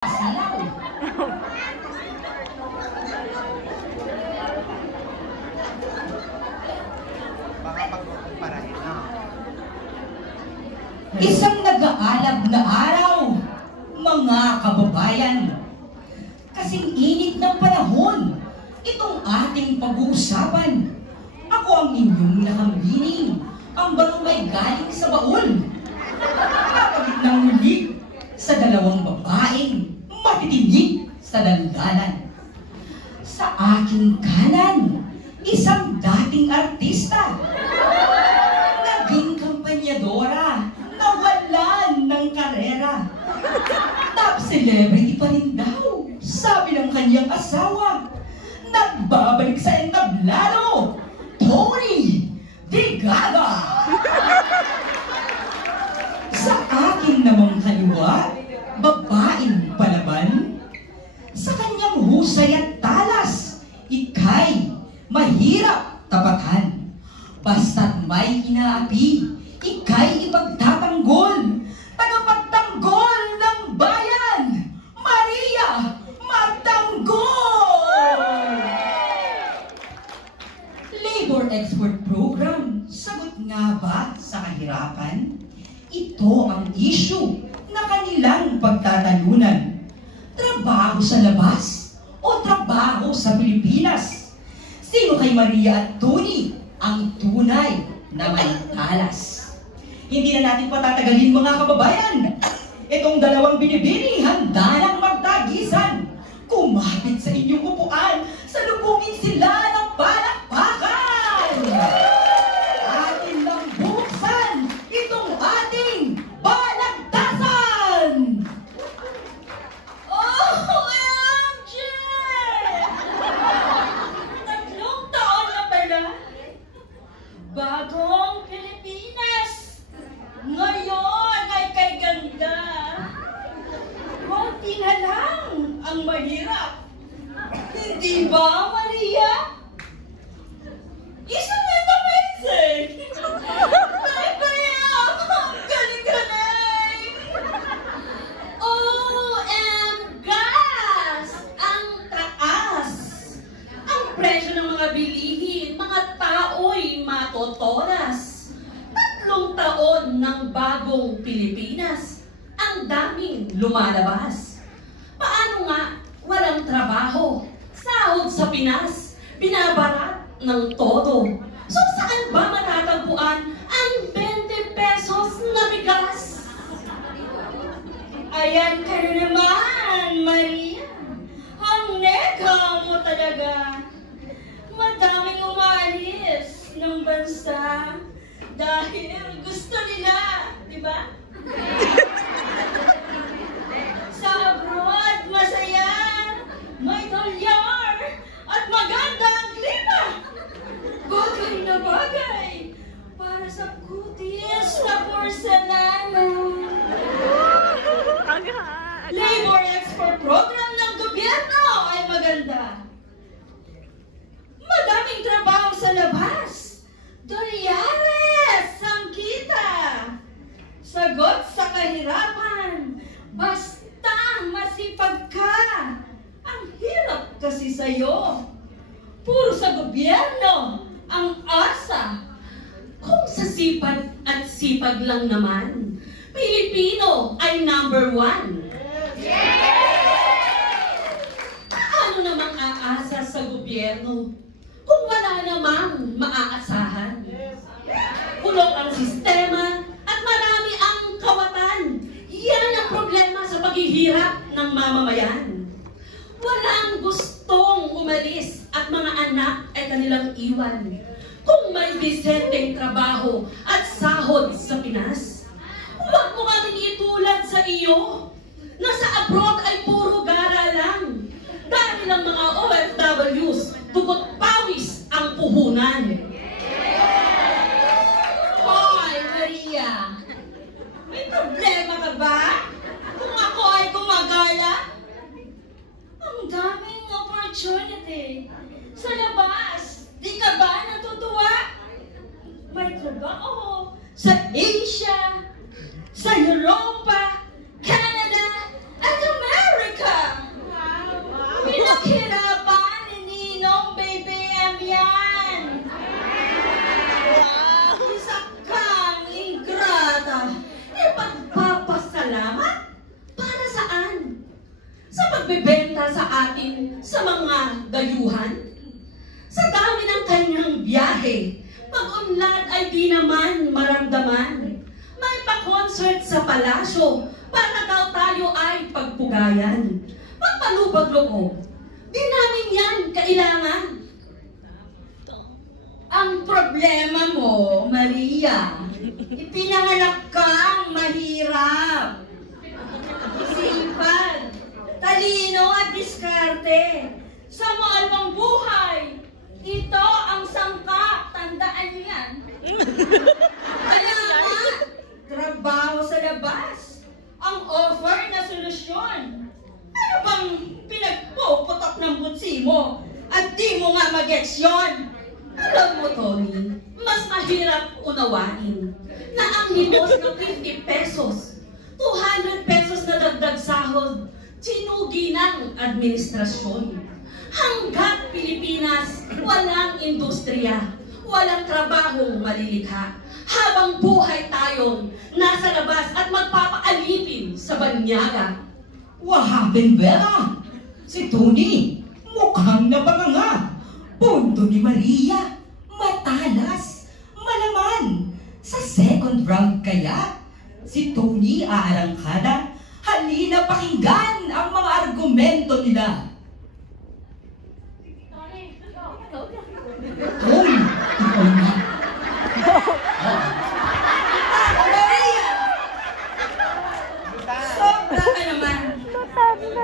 Silaw. Baka pagkukumparahin na. Isang nag-aalab na araw, mga kababayan. Kasing init ng panahon, itong ating pag-uusapan. Ako ang inyong lakambining, ang barumay galing sa baon. Kapagit ng muli sa dalawang babaeng matitinig sa daldalan. Sa aking kanan, isang dating artista. Naging kampanyadora, nawalan ng karera. Top celebrity pa rin daw, sabi ng kanyang asawa. Nagbabalik sa entablado, Tony Digaga. Sa akin namang kaliwa, babaeng palaban. Sa kanyang husay at talas, ika'y mahirap tapatan. Basta't may inaapi, ika'y ipagtatanggol. Tagapagtanggol ng bayan, Maria Magtanggol! Labor Export Program, sagot nga ba sa kahirapan? Ito ang issue na kanilang pagtatalunan. Trabaho sa labas o trabaho sa Pilipinas? Sino kay Maria at Tony ang tunay na may talas? Hindi na natin patatagalin mga kababayan. Itong dalawang binibini handa nang magtagisan. Kumapit sa inyong upuan, salubungin sila ng palakpakan. Atin lang buksan itong ating balagtasan. OMG! 3 taon na pala. Bagong Pilipinas. Ngayon ay kay ganda. Konti na lang ang mahirap. Hindi ba, Maria? Isn't it amazing? Maria, ang galing-galing! OM gas! Ang taas! Ang presyo ng mga bilihin, mga tao'y matotoras. 3 taon ng bagong Pilipinas. Ang daming lumalabas. Paano nga walang trabaho? Sahod sa Pinas, binabarat ng todo. So saan ba matatagpuan ang 20 pesos na bigas? Ayan ka na naman, Maria. Ang neka mo talaga. Madaming umalis ng bansa dahil gusto nila, di ba? Sa abroad, masaya, may dolyar, at maganda ang klima. Bagay na bagay para sa kutis na porselana. Labor Export Program ng gobyerno ay maganda. Madaming trabaho sa labas. Dolyares ang kita. Sagot sa kahirapan. Basta masipag ka. Ang hirap kasi sa'yo. Puro sa gobyerno ang asa. Kung sa sipag at sipag lang naman, Pilipino ay #1. Paano namang aasa sa gobyerno kung wala namang maaasahan? Kulong ang sistema at marami ang kawatan. Yan ang problema sa paghihirap ng mamamayan. Walang gustong umalis at mga anak ay kanilang iwan. Kung may disenteng trabaho at sahod sa Pinas, huwag mo kaming itulad sa iyo na sa abroad ay puro gara lang. Dahil ang mga OFWs, dugot pawis ang puhunan. Hoy, Maria! May problema ka ba? Kung ako ay gumagala? Ang daming opportunity. Sa labas, di ka ba natutuwa? May trabaho sa Asia, sa Europa, Canada, at America. magbebenta sa atin sa mga dayuhan? Sa dami ng kanyang biyahe, pag-unlad ay di naman maramdaman. May pa-concert sa palasyo, para daw tayo ay pagpugayan. Magpalubag loob, di namin yan kailangan. Ang problema mo, Maria, ipinanganak kang mahirap. Sipag, talino at diskarte. Sa maalbang buhay, ito ang sangkap. Tandaan niyo yan. Kaya nga, trabaho sa labas. Ang offer na solusyon. Ano bang pinagpuputok ng butsi mo? At di mo nga mag-gets yun? Alam mo, Tony, mas mahirap unawain na ang himos ng 50 pesos, 200 pesos na dagdag sahod, sinugi ng administrasyon. Hanggat Pilipinas, walang industriya, walang trabahong malilikha, habang buhay tayong nasa labas at magpapaalipin sa banyaga. Wahapin, Bella! Si Tony, mukhang napanganga. Punto ni Maria, matalas, malaman. Sa second round kaya, si Tony aarangkada. Halina pakinggan ang mga argumento nila. Hoy, ikaw na. Maria! Sobra ka naman.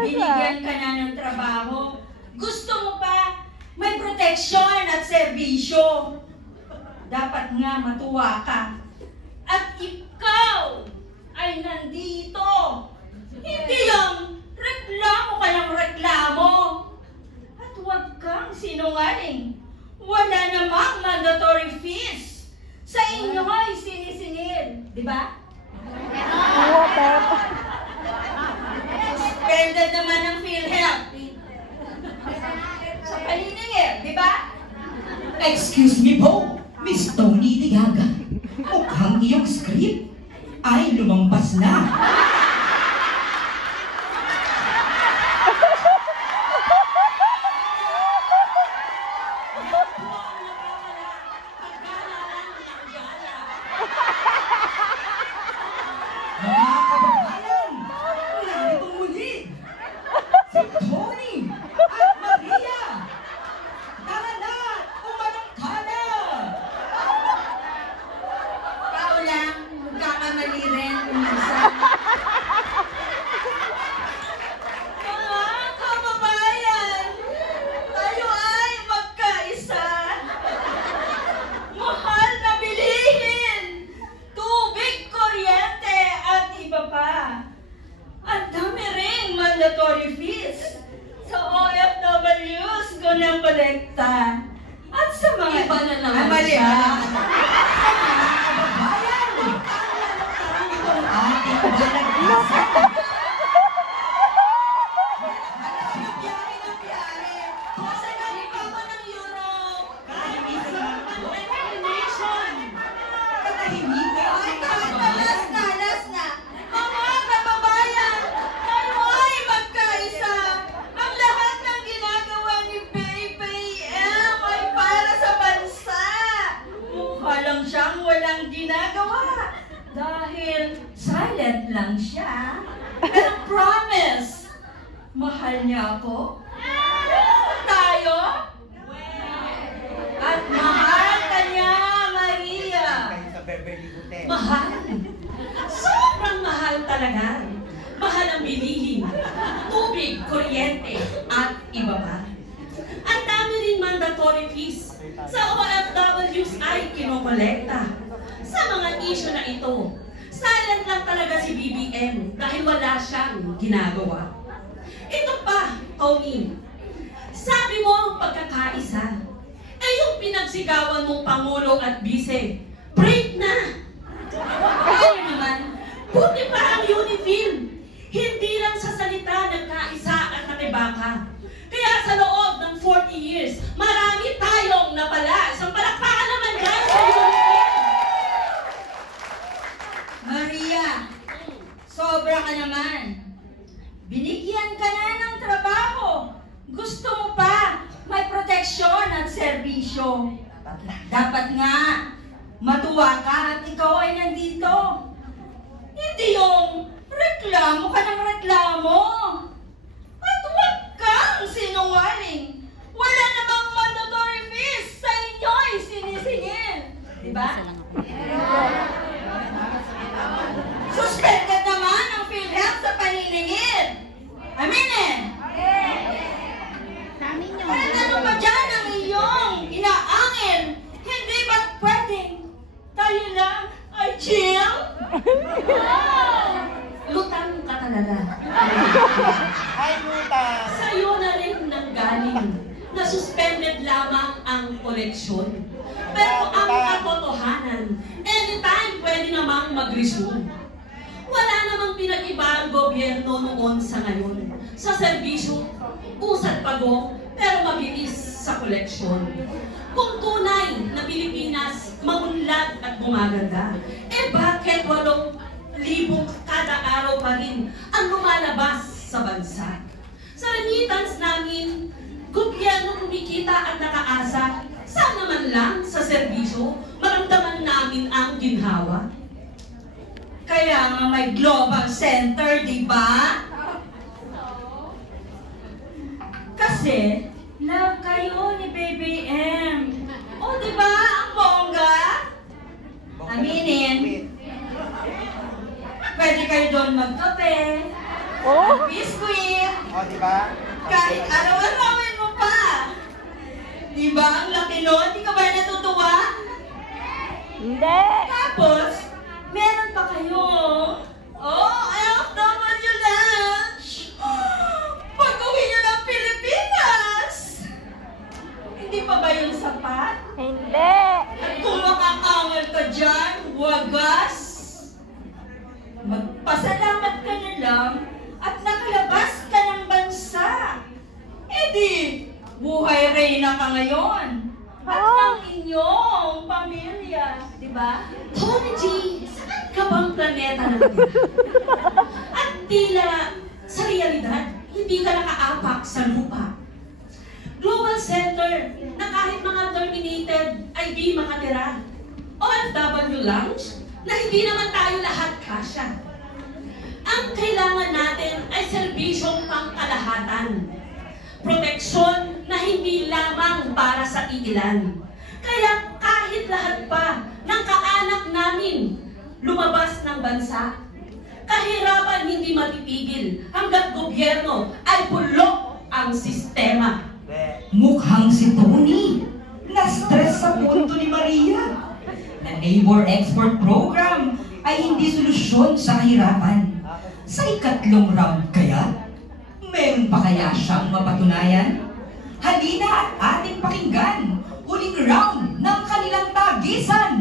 Binigyan ka na ng trabaho. Gusto mo pa may proteksyon at serbisyo. Dapat nga matuwa ka. At ikaw ay nandito. Hindi lang reklamo ka ng reklamo. At huwag kang sinungaling. Wala namang mandatory fees. Sa inyo ay sinisingil. Di ba? Suspended naman ang PhilHealth. Sa paniningil, di ba? Excuse me po, Miss Tony Diaga. Mukhang iyong script ay lumampas na. Mga kababayan, narito muli si Tony at Maria. Tara na, umanong ka na! Tao lang, magkakamali rin uminsan. Mga kababayan, tayo ay magkaisa. Mahal na bilihin, tubig, kuryente, at iba pa. Ang dami ring mandatory fees sa OFWs ko ng kolekta. At sa mga Iba na naman mali siya. ba? Sa mga kababayan, ang itong ating balagisa. Biyari ng biyari. Kasi nalipaman ng Europe. Kahimikan ng nation. Katahimikan. Ay, talas na. Mga kababayan, tayo ay magkaisa. Ang lahat ng ginagawa ni BBM ay para sa bansa. Mukha lang siyang walang ginagawa. Dahil silent lang siya. Pero promise, mahal niya ako. Tayo? At mahal ka niya, Maria. Kayo sa Beverly Hotel. Mahal. Sobrang mahal talaga. Mahal ang bilihin. Tubig, kuryente, at iba pa. Ang dami rin mandatory fees. Sa OFWs ay kinokolekta. Sa mga issue na ito, silent lang talaga si BBM dahil wala siyang ginagawa. Ito pa, Tony. Sabi mo pagkakaisa. Eh yung pinagsigawan mong Pangulo at Bise, break na! Kaya naman, buti pa ang Unifil. Hindi lang sa salita nagkaisa at nakibaka. Kaya sa loob ng 40 years, marami tayong napala. Isang palakpakan naman dyan sa Unifil. Maria, sobra ka naman. Binigyan ka na ng trabaho. Dapat nga, matuwa ka at ikaw ay nandito. Hindi yung reklamo ka ng reklamo. At huwag kang sinungaling. Wala namang mandatory fees sa inyo'y sinisingil. Diba? Suspended naman ang PhilHealth sa paniningil. Aminin! At ano ba dyan ang iyong inaangin? Hindi ba pwedeng tayo lang ay chill? Lutang ka talaga. Ay, Lutan! Sa'yo na rin nanggaling na suspended lamang ang koleksyon. Pero ang katotohanan, anytime pwede namang mag-resume. Wala namang pinag-iba ang gobyerno noon sa ngayon. Sa serbisyo, usad pagong, pero mabilis sa koleksyon. Kung tunay na Pilipinas maunlad at gumaganda, bakit 8,000 kada araw pa rin ang lumalabas sa bansa? Sa remittance namin, gobyerno kumikita at nakaasa. Sana man lang sa serbisyo, maramdaman namin ang ginhawa. Kaya nga may global center, di ba? Kasi, love kayo ni Baby M. O, di ba? Ang bongga? Aminin. Pwede kayo doon magkape, biskuit, O, di ba? kahit araw-arawin mo pa. Di ba? Ang laki nun? Di ka ba natutuwa? Hindi. Tapos, meron pa kayo. LW lunch! Pag-uwi nyo ng Pilipinas! Hindi pa ba yun sapat? Hindi. At kung makakangal ka dyan, wagas, magpasalamat ka na lang at nakalabas ka ng bansa. Di, buhay reyna ka ngayon. At ng inyong pamilya, di ba? Tony G, saan ka bang planeta natira? At tila sa realidad, hindi ka nakaapak sa lupa. Global Center na kahit mga terminated ay di makatira. OFW Lounge na hindi naman tayo lahat kasya. Ang kailangan natin ay serbisyong pangkalahatan. Proteksyon na hindi lamang para sa iilan. Kaya kahit lahat pa ng kaanak namin lumabas ng bansa, kahirapan hindi matipigil hanggat gobyerno ay bulok ang sistema. Mukhang si Tony na-stress sa punto ni Maria. Na Neighbor Export Program ay hindi solusyon sa kahirapan. Sa ikatlong round kaya? Meron pa kaya siyang mapatunayan? Halina at ating pakinggan huling round ng kanilang tagisan.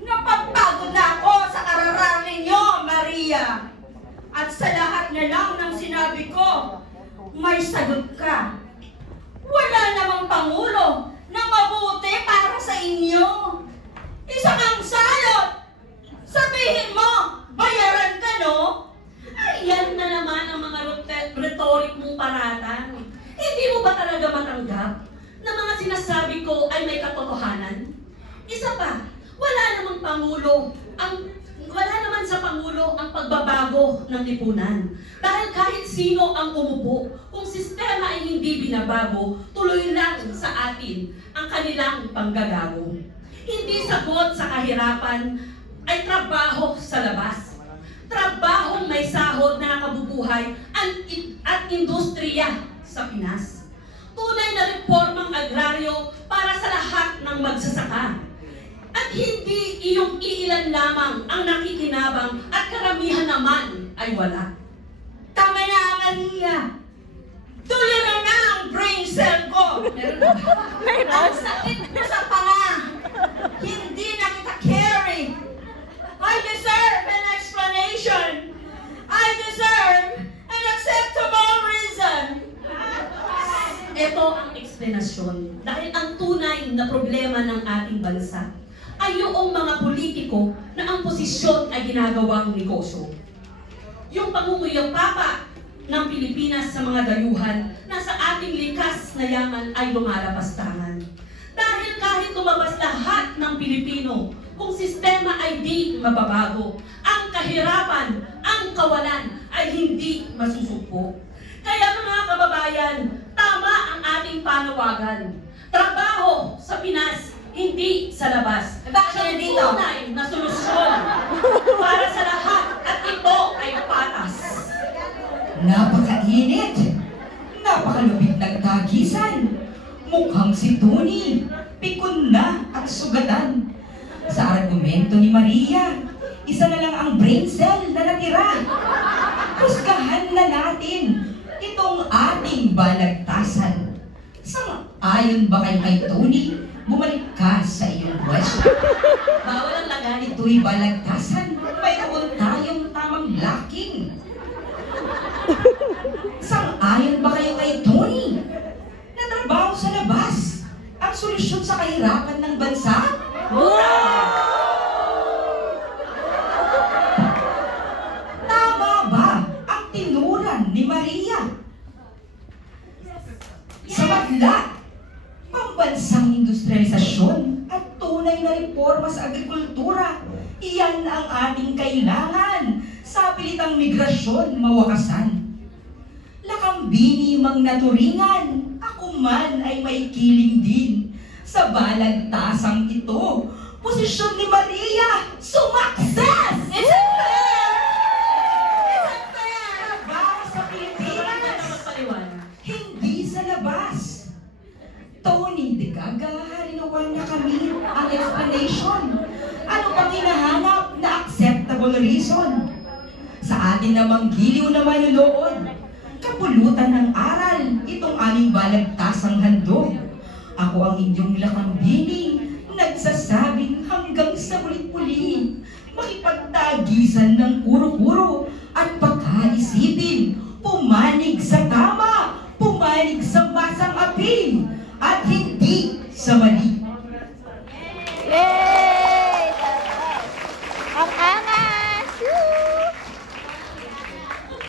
Napapagod na ako sa kararami niyo, Maria. At sa lahat na lang ng sinabi ko, may sagot ka. Wala namang pangulo na mabuti para sa inyo. Isa kang salot. Sabihin mo, bayaran ka, no? Ayan na naman ang mga rhetoric mong paratan. Hindi mo ba talaga matanggap na mga sinasabi ko ay may katotohanan? Isa pa, wala naman sa Pangulo ang pagbabago ng lipunan. Dahil kahit sino ang umupo, kung sistema ay hindi binabago, tuloy lang sa atin ang kanilang panggagago. Hindi sagot sa kahirapan ay trabaho sa labas. Trabahong may sahod na nakabubuhay at industriya sa Pinas. Tunay na reformang agraryo para sa lahat ng magsasaka. At hindi iyong iilan lamang ang nakikinabang at karamihan naman ay wala. Tama na, Maria. Tuloy na ang brain cell ko. Ang sakit ko sa panga. Hindi na kita carry. I deserve an explanation. I deserve an acceptable reason. Ito ang eksplanasyon dahil ang tunay na problema ng ating bansa ay yung mga politiko na ang posisyon ay ginagawang negosyo. Yung pangunguyapapa ng Pilipinas sa mga dayuhan na sa ating likas na yaman ay lumalapastangan. Dahil kahit tumabas lahat ng Pilipino kung sistema ay di mababago. Ang kahirapan, ang kawalan ay hindi masusugpo. Kaya mga kababayan, tama ang ating panawagan. Trabaho sa Pinas, hindi sa labas. Bakit dito? Tunay na solusyon para sa lahat at ito ay patas. Napakainit! Napakalubig ng tagisan! Mukhang si Tony, pikon na at sugatan. Sa argumento ni Maria, isa na lang ang brain cell na natira. Husgahan na natin itong ating balagtasan. Sang-ayon ba kay Tony? Bumalik ka sa iyong question. Bawal ang lagan. Ito'y balagtasan. Mayroon tayong tamang lacking. Sang-ayon ba kayo kay Tony? Na trabaho sa labas ang solusyon sa kahirapan ng bansa? Tama ba ang tinuran ni Maria? Sa madla, pambansang industrialisasyon at tunay na reforma sa agrikultura, iyan ang ating kailangan sa pilitang migrasyon mawakasan. Lakambini mang naturingan, ako man ay may kiling din. Sa balagtasang ito, posisyon ni Maria, sumakses! Isn't fair? Isn't fair? Trabaho sa Pilipinas, Magpaliwanag. hindi sa labas. Tony, di gagaharinawan na kami ang explanation. Ano pang hinahanap na acceptable reason? Sa atin namang giliw na manunood, kapulutan ng aral, itong aming balagtasang handog. Ako ang inyong lakambini, nagsasabing hanggang sa muli-muli, makipagtagisan ng kuro-kuro at pagkaisipin, pumanig sa tama, pumanig sa masang api, at hindi sa mali.